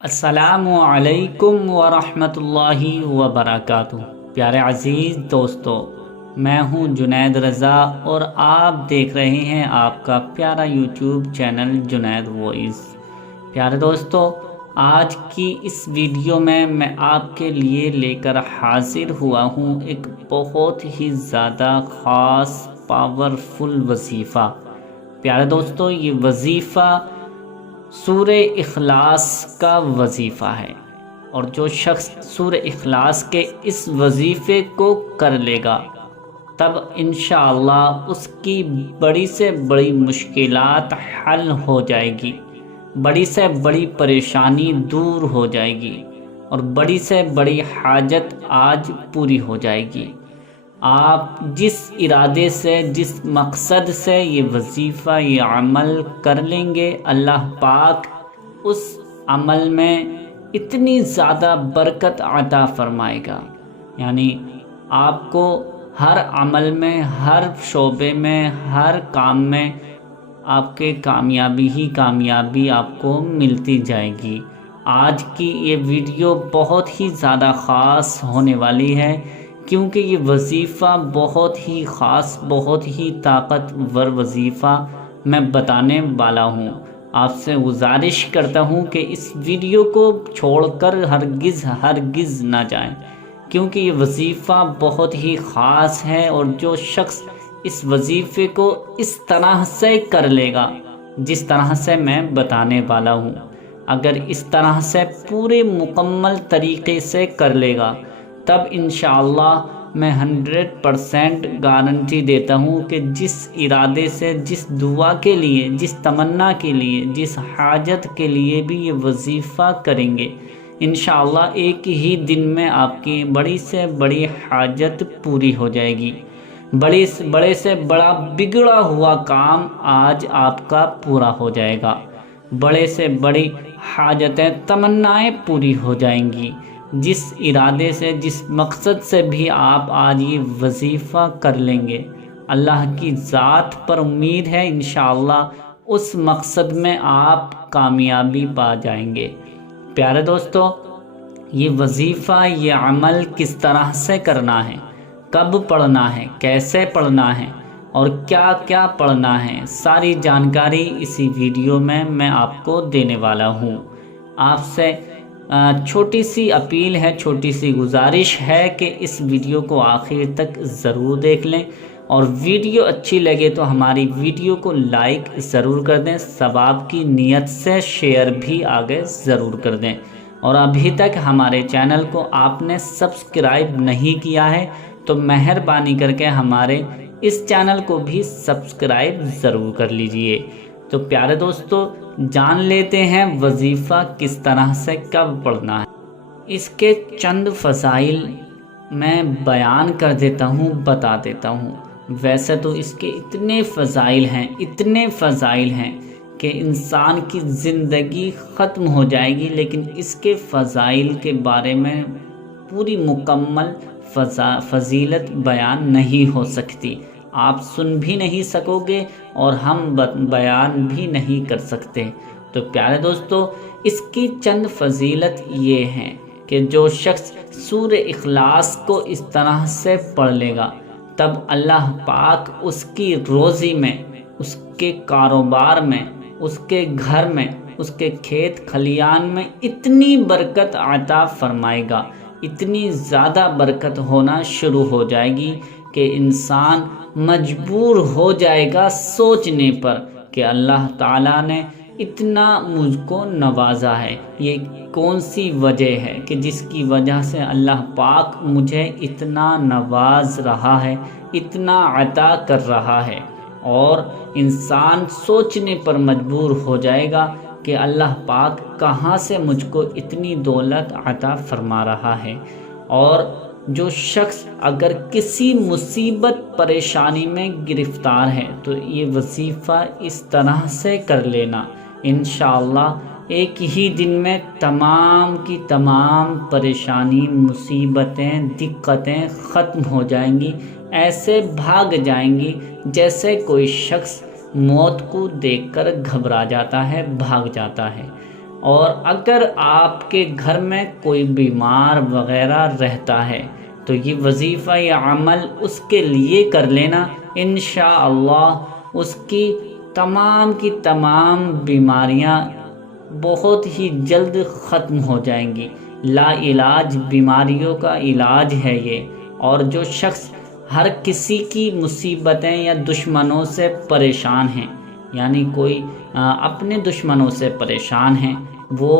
السلام علیکم ورحمۃ اللہ وبرکاتہ۔ پیارے عزیز دوستو، میں ہوں جنید رضا اور آپ دیکھ رہے ہیں آپ کا پیارا یوٹیوب چینل جنید وائس۔ پیارے دوستو، آج کی اس ویڈیو میں آپ کے لیے لے کر حاضر ہوا ہوں ایک بہت ہی زیادہ خاص پاورفل وظیفہ۔ پیارے دوستو، یہ وظیفہ سورہ اخلاص کا وظیفہ ہے، اور جو شخص سورہ اخلاص کے اس وظیفے کو کر لے گا تب انشاءاللہ اس کی بڑی سے بڑی مشکلات حل ہو جائے گی، بڑی سے بڑی پریشانی دور ہو جائے گی، اور بڑی سے بڑی حاجت آج پوری ہو جائے گی۔ آپ جس ارادے سے، جس مقصد سے یہ وظیفہ، یہ عمل کر لیں گے، اللہ پاک اس عمل میں اتنی زیادہ برکت عطا فرمائے گا، یعنی آپ کو ہر عمل میں، ہر شعبے میں، ہر کام میں آپ کے کامیابی ہی کامیابی آپ کو ملتی جائے گی۔ آج کی یہ ویڈیو بہت ہی زیادہ خاص ہونے والی ہے، کیونکہ یہ وظیفہ بہت ہی خاص، بہت ہی طاقتور وظیفہ میں بتانے والا ہوں۔ آپ سے گزارش کرتا ہوں کہ اس ویڈیو کو چھوڑ کر ہرگز نہ جائیں، کیونکہ یہ وظیفہ بہت ہی خاص ہے، اور جو شخص اس وظیفے کو اس طرح سے کر لے گا جس طرح سے میں بتانے والا ہوں، اگر اس طرح سے پورے مکمل طریقے سے کر لے گا تب انشاءاللہ میں 100% گارنٹی دیتا ہوں کہ جس ارادے سے، جس دعا کے لیے، جس تمنا کے لیے، جس حاجت کے لیے بھی یہ وظیفہ کریں گے، انشاءاللہ ایک ہی دن میں آپ کی بڑی سے بڑی حاجت پوری ہو جائے گی۔ بڑے سے بڑا بگڑا ہوا کام آج آپ کا پورا ہو جائے گا، بڑے سے بڑی حاجتیں، تمنائیں پوری ہو جائیں گی۔ جس ارادے سے، جس مقصد سے بھی آپ آج یہ وظیفہ کر لیں گے، اللہ کی ذات پر امید ہے انشاءاللہ اس مقصد میں آپ کامیابی پا جائیں گے۔ پیارے دوستو، یہ وظیفہ، یہ عمل کس طرح سے کرنا ہے، کب پڑھنا ہے، کیسے پڑھنا ہے، اور کیا کیا پڑھنا ہے، ساری جانکاری اسی ویڈیو میں آپ کو دینے والا ہوں۔ آپ سے چھوٹی سی اپیل ہے، چھوٹی سی گزارش ہے کہ اس ویڈیو کو آخر تک ضرور دیکھ لیں، اور ویڈیو اچھی لگے تو ہماری ویڈیو کو لائک ضرور کر دیں، ثواب کی نیت سے شیئر بھی آگے ضرور کر دیں، اور ابھی تک ہمارے چینل کو آپ نے سبسکرائب نہیں کیا ہے تو مہربانی کر کے ہمارے اس چینل کو بھی سبسکرائب ضرور کر لیجئے۔ تو پیارے دوستو، جان لیتے ہیں وظیفہ کس طرح سے کب پڑھنا ہے۔ اس کے چند فضائل میں بیان کر دیتا ہوں، بتا دیتا ہوں۔ ویسے تو اس کے اتنے فضائل ہیں کہ انسان کی زندگی ختم ہو جائے گی، لیکن اس کے فضائل کے بارے میں پوری مکمل فضیلت بیان نہیں ہو سکتی، آپ سن بھی نہیں سکو گے اور ہم بیان بھی نہیں کر سکتے۔ تو پیارے دوستو، اس کی چند فضیلت یہ ہیں کہ جو شخص سورہ اخلاص کو اس طرح سے پڑھ لے گا تب اللہ پاک اس کی روزی میں، اس کے کاروبار میں، اس کے گھر میں، اس کے کھیت کھلیان میں اتنی برکت عطا فرمائے گا، اتنی زیادہ برکت ہونا شروع ہو جائے گی کہ انسان مجبور ہو جائے گا سوچنے پر کہ اللہ تعالیٰ نے اتنا مجھ کو نوازا ہے، یہ کون سی وجہ ہے کہ جس کی وجہ سے اللہ پاک مجھے اتنا نواز رہا ہے، اتنا عطا کر رہا ہے، اور انسان سوچنے پر مجبور ہو جائے گا کہ اللہ پاک کہاں سے مجھ کو اتنی دولت عطا فرما رہا ہے۔ اور جو شخص اگر کسی مصیبت پریشانی میں گرفتار ہے تو یہ وظیفہ اس طرح سے کر لینا، انشاءاللہ ایک ہی دن میں تمام کی تمام پریشانی، مصیبتیں، دقتیں ختم ہو جائیں گی، ایسے بھاگ جائیں گی جیسے کوئی شخص موت کو دیکھ کر گھبرا جاتا ہے، بھاگ جاتا ہے۔ اور اگر آپ کے گھر میں کوئی بیمار وغیرہ رہتا ہے تو یہ وظیفہ یا عمل اس کے لیے کر لینا، انشاءاللہ اس کی تمام بیماریاں بہت ہی جلد ختم ہو جائیں گی۔ لا علاج بیماریوں کا علاج ہے یہ۔ اور جو شخص ہر کسی کی مصیبتیں یا دشمنوں سے پریشان ہیں، یعنی کوئی اپنے دشمنوں سے پریشان ہیں، وہ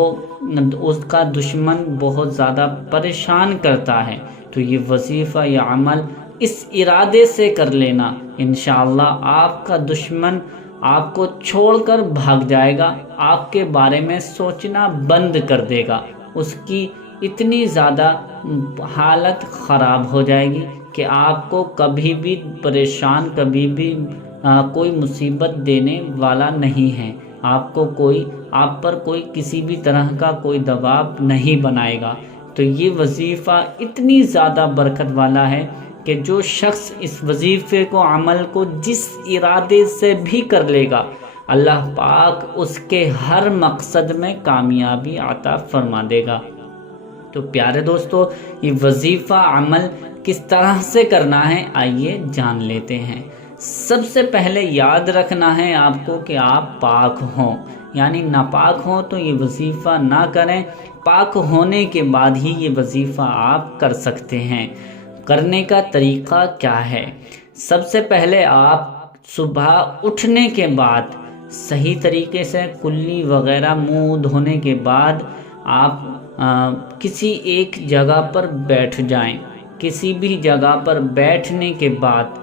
اس کا دشمن بہت زیادہ پریشان کرتا ہے، تو یہ وظیفہ یا عمل اس ارادے سے کر لینا، انشاءاللہ آپ کا دشمن آپ کو چھوڑ کر بھاگ جائے گا، آپ کے بارے میں سوچنا بند کر دے گا، اس کی اتنی زیادہ حالت خراب ہو جائے گی کہ آپ کو کبھی بھی پریشان، کبھی بھی کوئی مصیبت دینے والا نہیں ہے، آپ پر کوئی کسی بھی طرح کا کوئی دباؤ نہیں بنائے گا۔ تو یہ وظیفہ اتنی زیادہ برکت والا ہے کہ جو شخص اس وظیفے کو، عمل کو جس ارادے سے بھی کر لے گا، اللہ پاک اس کے ہر مقصد میں کامیابی عطا فرما دے گا۔ تو پیارے دوستو، یہ وظیفہ عمل کس طرح سے کرنا ہے، آئیے جان لیتے ہیں۔ سب سے پہلے یاد رکھنا ہے آپ کو کہ آپ پاک ہوں، یعنی ناپاک ہوں تو یہ وظیفہ نہ کریں، پاک ہونے کے بعد ہی یہ وظیفہ آپ کر سکتے ہیں۔ کرنے کا طریقہ کیا ہے؟ سب سے پہلے آپ صبح اٹھنے کے بعد صحیح طریقے سے کلی وغیرہ منہ دھونے کے بعد آپ کسی ایک جگہ پر بیٹھ جائیں۔ کسی بھی جگہ پر بیٹھنے کے بعد،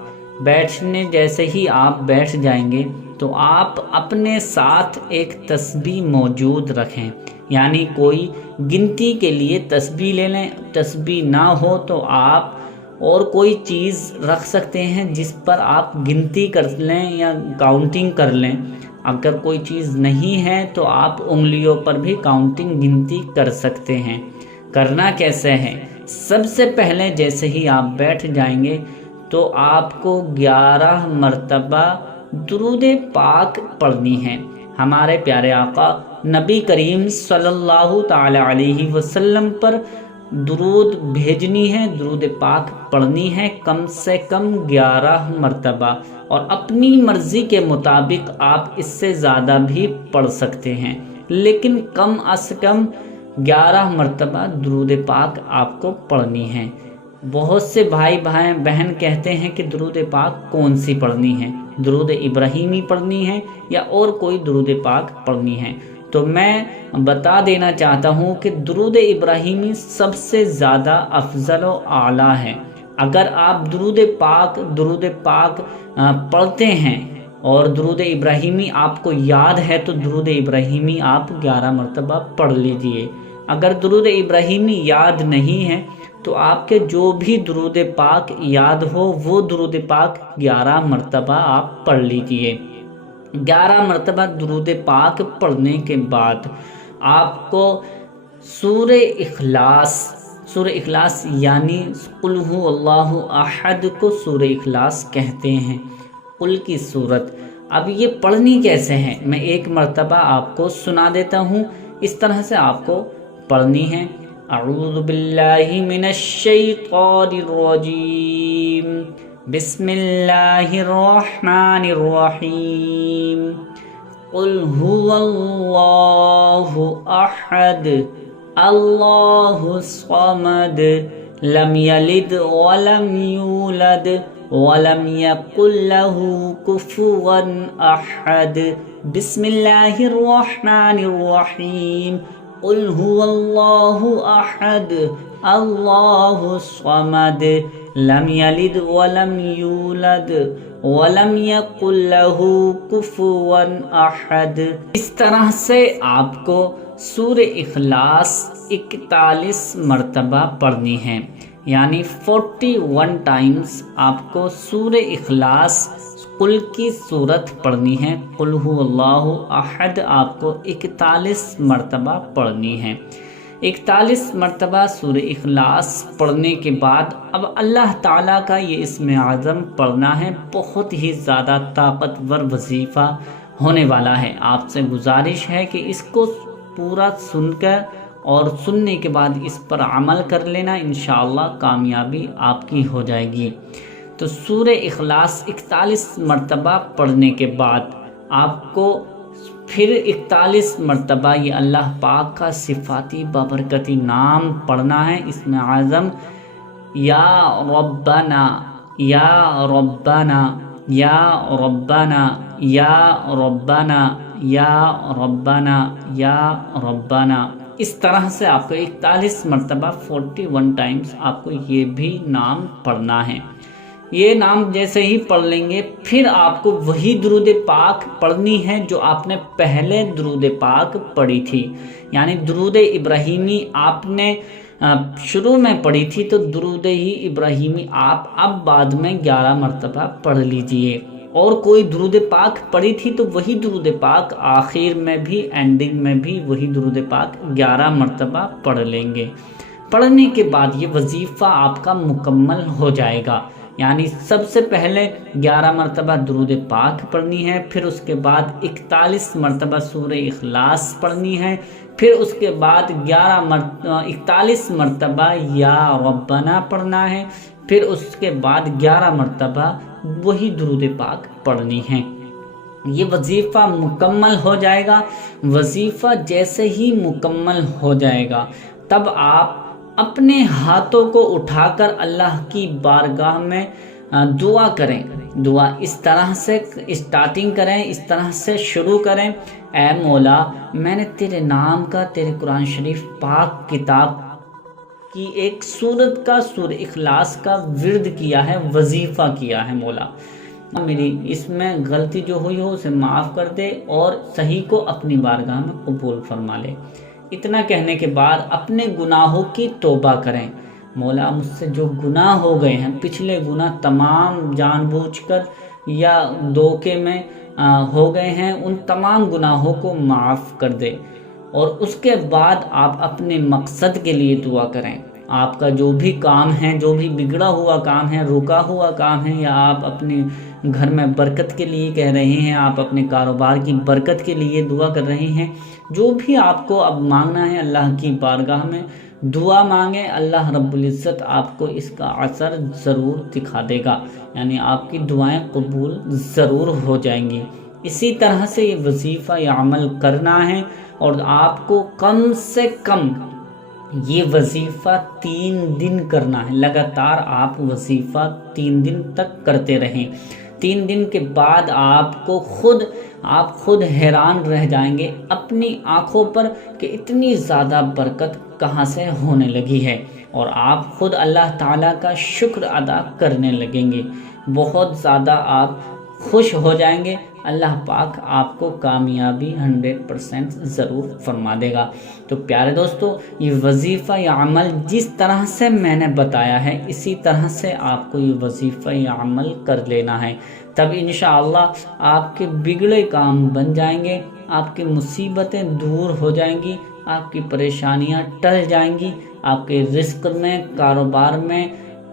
جیسے ہی آپ بیٹھ جائیں گے تو آپ اپنے ساتھ ایک تسبیح موجود رکھیں، یعنی کوئی گنتی کے لیے تسبیح لے لیں۔ تسبیح نہ ہو تو آپ اور کوئی چیز رکھ سکتے ہیں جس پر آپ گنتی کر لیں یا کاؤنٹنگ کر لیں۔ اگر کوئی چیز نہیں ہے تو آپ انگلیوں پر بھی کاؤنٹنگ، گنتی کر سکتے ہیں۔ کرنا کیسے ہے؟ سب سے پہلے جیسے ہی آپ بیٹھ جائیں گے تو آپ کو 11 مرتبہ درود پاک پڑھنی ہے۔ ہمارے پیارے آقا نبی کریم صلی اللہ تعالی علیہ وسلم پر درود بھیجنی ہے، درود پاک پڑھنی ہے کم سے کم 11 مرتبہ، اور اپنی مرضی کے مطابق آپ اس سے زیادہ بھی پڑھ سکتے ہیں، لیکن کم از کم 11 مرتبہ درود پاک آپ کو پڑھنی ہے۔ بہت سے بھائی بہن کہتے ہیں کہ درود پاک کون سی پڑھنی ہے، درود ابراہیمی پڑھنی ہے یا اور کوئی درود پاک پڑھنی ہے؟ تو میں بتا دینا چاہتا ہوں کہ درود ابراہیمی سب سے زیادہ افضل و اعلیٰ ہے۔ اگر آپ درود پاک پڑھتے ہیں اور درود ابراہیمی آپ کو یاد ہے تو درود ابراہیمی آپ 11 مرتبہ پڑھ لیجئے۔ اگر درود ابراہیمی یاد نہیں ہے تو آپ کے جو بھی درود پاک یاد ہو وہ درود پاک 11 مرتبہ آپ پڑھ لیجئے۔ 11 مرتبہ درود پاک پڑھنے کے بعد آپ کو سورہ اخلاص یعنی قل هو اللہ احد کو سورہ اخلاص کہتے ہیں، قل کی صورت۔ اب یہ پڑھنی کیسے ہے، میں ایک مرتبہ آپ کو سنا دیتا ہوں، اس طرح سے آپ کو پڑھنی ہے۔ اعوذ باللہ من الشیطان الرجیم، بسم اللہ الرحمن الرحیم، قل هو اللہ احد اللہ الصمد لم یلد ولم یولد ولم یکن له کفوا احد، بسم اللہ الرحمن الرحیم، قل هو اللہ احد اللہ الصمد لم یلد ولم یولد ولم یکن له کفوا احد۔ اس طرح سے آپ کو سورہ اخلاص 41 مرتبہ پڑھنی ہے، یعنی 41 ٹائمز آپ کو سورہ اخلاص قل کی صورت پڑھنی ہے۔ قل هو اللہ احد آپ کو 41 مرتبہ پڑھنی ہے۔ 41 مرتبہ سورہ اخلاص پڑھنے کے بعد اب اللہ تعالیٰ کا یہ اسم اعظم پڑھنا ہے۔ بہت ہی زیادہ طاقتور وظیفہ ہونے والا ہے۔ آپ سے گزارش ہے کہ اس کو پورا سن کر اور سننے کے بعد اس پر عمل کر لینا، انشاءاللہ کامیابی آپ کی ہو جائے گی۔ تو سورہ اخلاص 41 مرتبہ پڑھنے کے بعد آپ کو پھر 41 مرتبہ یہ اللہ پاک کا صفاتی بابرکتی نام پڑھنا ہے، اسم اعظم یا ربنا یا ربنا یا ربنا یا ربنا یا ربنا یا ربنا، اس طرح سے آپ کو 41 مرتبہ 41 ٹائمز آپ کو یہ بھی نام پڑھنا ہے۔ یہ نام جیسے ہی پڑھ لیں گے پھر آپ کو وہی درود پاک پڑھنی ہے جو آپ نے پہلے درود پاک پڑھی تھی، یعنی درود ابراہیمی آپ نے شروع میں پڑھی تھی، تو درود ہی ابراہیمی آپ اب بعد میں 11 مرتبہ پڑھ لیجئے، اور کوئی درود پاک پڑھی تھی تو وہی درود پاک آخر میں بھی اینڈنگ میں بھی وہی درود پاک 11 مرتبہ پڑھ لیں گے۔ پڑھنے کے بعد یہ وظیفہ آپ کا مکمل ہو جائے گا، یعنی سب سے پہلے 11 مرتبہ درود پاک پڑھنی ہے، پھر اس کے بعد 41 مرتبہ سورہ اخلاص پڑھنی ہے، پھر اس کے بعد 41 مرتبہ یا ربنا پڑھنا ہے، پھر اس کے بعد 11 مرتبہ وہی درود پاک پڑھنی ہے۔ یہ وظیفہ مکمل ہو جائے گا۔ وظیفہ جیسے ہی مکمل ہو جائے گا تب آپ اپنے ہاتھوں کو اٹھا کر اللہ کی بارگاہ میں دعا کریں۔ دعا اس طرح سے اسٹارٹنگ کریں، اس طرح سے شروع کریں: اے مولا، میں نے تیرے نام کا، تیرے قرآن شریف پاک کتاب کی ایک سورت کا، سورہ اخلاص کا ورد کیا ہے، وظیفہ کیا ہے مولا، میری اس میں غلطی جو ہوئی ہو اسے معاف کر دے اور صحیح کو اپنی بارگاہ میں قبول فرما لے۔ اتنا کہنے کے بعد اپنے گناہوں کی توبہ کریں: مولا، مجھ سے جو گناہ ہو گئے ہیں، پچھلے گناہ تمام جان بوجھ کر یا دھوکے میں ہو گئے ہیں، ان تمام گناہوں کو معاف کر دے۔ اور اس کے بعد آپ اپنے مقصد کے لیے دعا کریں۔ آپ کا جو بھی کام ہے، جو بھی بگڑا ہوا کام ہے، رکا ہوا کام ہے، یا آپ اپنے گھر میں برکت کے لیے کہہ رہے ہیں، آپ اپنے کاروبار کی برکت کے لیے دعا کر رہے ہیں، جو بھی آپ کو اب مانگنا ہے اللہ کی بارگاہ میں دعا مانگیں، اللہ رب العزت آپ کو اس کا اثر ضرور دکھا دے گا، یعنی آپ کی دعائیں قبول ضرور ہو جائیں گی۔ اسی طرح سے یہ وظیفہ یا عمل کرنا ہے، اور آپ کو کم سے کم یہ وظیفہ 3 دن کرنا ہے۔ لگاتار آپ وظیفہ 3 دن تک کرتے رہیں۔ 3 دن کے بعد آپ خود حیران رہ جائیں گے اپنی آنکھوں پر کہ اتنی زیادہ برکت کہاں سے ہونے لگی ہے، اور آپ خود اللہ تعالیٰ کا شکر ادا کرنے لگیں گے۔ بہت زیادہ آپ خوش ہو جائیں گے، اللہ پاک آپ کو کامیابی 100% ضرور فرما دے گا۔ تو پیارے دوستو، یہ وظیفہ یا عمل جس طرح سے میں نے بتایا ہے، اسی طرح سے آپ کو یہ وظیفہ یا عمل کر لینا ہے، تب انشاءاللہ آپ کے بگڑے کام بن جائیں گے، آپ کی مصیبتیں دور ہو جائیں گی، آپ کی پریشانیاں ٹل جائیں گی، آپ کے رزق میں، کاروبار میں،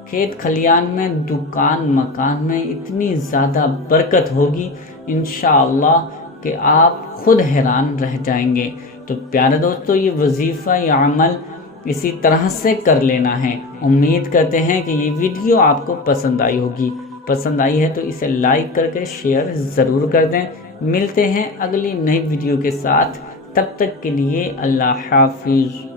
کھیت کھلیان میں، دکان مکان میں اتنی زیادہ برکت ہوگی انشاءاللہ کہ آپ خود حیران رہ جائیں گے۔ تو پیارے دوستو، یہ وظیفہ یا عمل اسی طرح سے کر لینا ہے۔ امید کرتے ہیں کہ یہ ویڈیو آپ کو پسند آئی ہوگی۔ پسند آئی ہے تو اسے لائک کر کے شیئر ضرور کر دیں۔ ملتے ہیں اگلی نئی ویڈیو کے ساتھ، تب تک کے لیے اللہ حافظ۔